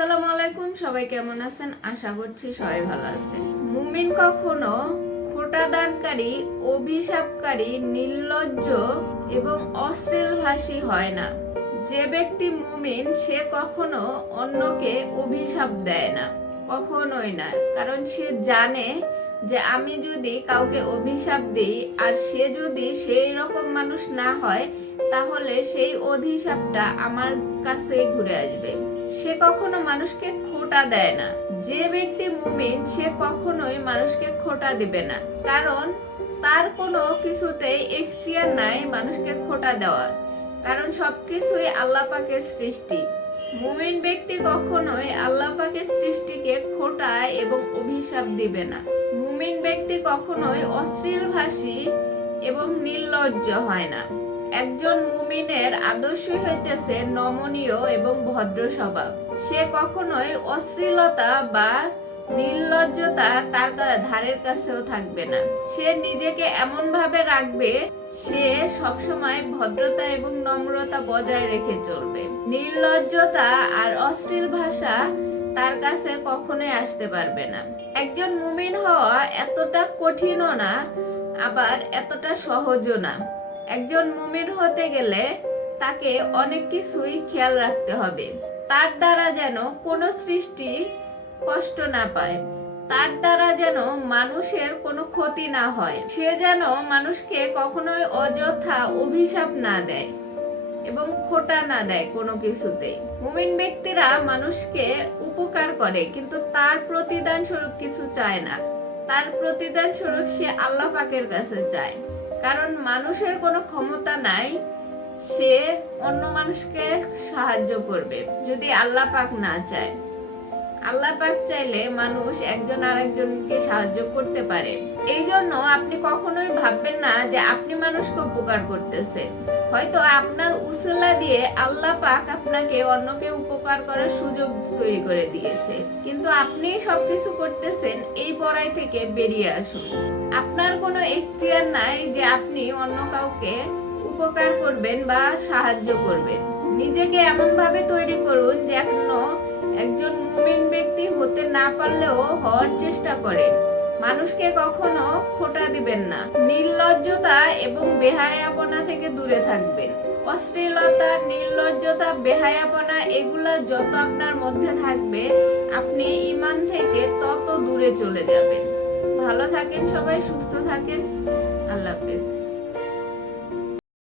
আসসালামু আলাইকুম, সবাই কেমন আছেন? আশা করছি সবাই ভালো আছেন। মুমিন কখনো খোঁটা দানকারী, অভিশাপকারী, নির্লজ্জ এবং অশ্লীলভাষী হয় না। যে ব্যক্তি মুমিন সে কখনো অন্যকে অভিশাপ দেয় না, কখনোই না। কারণ সে জানে যে আমি যদি কাউকে অভিশাপ দিই আর সে যদি সেই রকম মানুষ না হয়, তাহলে সেই অভিশাপটা আমার কাছেই ঘুরে আসবে। সে কখনো মানুষকে খোঁটা দেয় না। যে ব্যক্তি মুমিন সে কখনোই মানুষকে খোঁটা দিবে না, কারণ তার কোনো কিছুতেই এখতিয়ার নাই মানুষকে খোঁটা দেওয়ার। কারণ সবকিছুই আল্লাহ পাকের সৃষ্টি। মুমিন ব্যক্তি কখনোই আল্লাহ পাকের সৃষ্টিকে খোঁটা এবং অভিশাপ দিবে না। মুমিন ব্যক্তি কখনোই অশ্লীলভাষী এবং নির্লজ্জ হয় না। একজন মুমিনের আদর্শ হইতেছে নমনীয় এবং ভদ্র স্বভাব। সে কখনোই অশ্লীলতা বা নির্লজ্জতা তার ধারের কাছেও থাকবে না। সে নিজেকে এমন ভাবে রাখবে, সে সবসময় ভদ্রতা এবং নম্রতা বজায় রেখে চলবে। নির্লজ্জতা আর অশ্লীল ভাষা তার কাছে কখনোই আসতে পারবে না। একজন মুমিন হওয়া এতটা কঠিনও না, আবার এতটা সহজও না। একজন মুমিন হতে গেলে তাকে অনেক কিছুই খেয়াল রাখতে হবে। তার দ্বারা যেন কোনো সৃষ্টি কষ্ট না পায়, তার দ্বারা যেন মানুষের কোনো ক্ষতি না হয়, সে যেন মানুষকে কখনোই অযথা অভিশাপ না দেয় এবং খোঁটা না দেয় কোনো কিছুতেই। মুমিন ব্যক্তিরা মানুষকে উপকার করে, কিন্তু তার প্রতিদান স্বরূপ কিছু চায় না। তার প্রতিদান স্বরূপ সে আল্লাহ পাকের কাছে চায়। কারণ মানুষের কোনো ক্ষমতা নাই সে অন্য মানুষকে সাহায্য করবে যদি আল্লাহ পাক না চায়। আল্লাহ পাক চাইলে মানুষ একজন আরেকজনকে সাহায্য করতে পারে। এই জন্য আপনি কখনোই ভাববেন না যে আপনি মানুষকে উপকার করতেছেন। হয়তো আপনার উসিলা দিয়ে আল্লাহ পাক আপনাকে অন্যকে উপকার করার সুযোগ তৈরি করে দিয়েছে, কিন্তু আপনি সবকিছু করতেছেন। এই পড়াই থেকে বেরিয়ে আসুন। আপনার কোনো এখতিয়ার নাই যে আপনি অন্য কাউকে উপকার করবেন বা সাহায্য করবেন। নিজেকে এমন ভাবে তৈরি করুন যেন একজন মুমিন ব্যক্তি হতে না পারলেও হওয়ার চেষ্টা করেন। মানুষকে কখনো খোঁটা দিবেন না। নির্লজ্জতা এবং বেহায়াপনা থেকে দূরে থাকবেন। অশ্লীলতা, নির্লজ্জতা, বেহায়াপনা এগুলা যত আপনার মধ্যে থাকবে, আপনি ঈমান থেকে তত দূরে চলে যাবেন। ভালো থাকেন সবাই, সুস্থ থাকেন। আল্লাহ হাফেজ।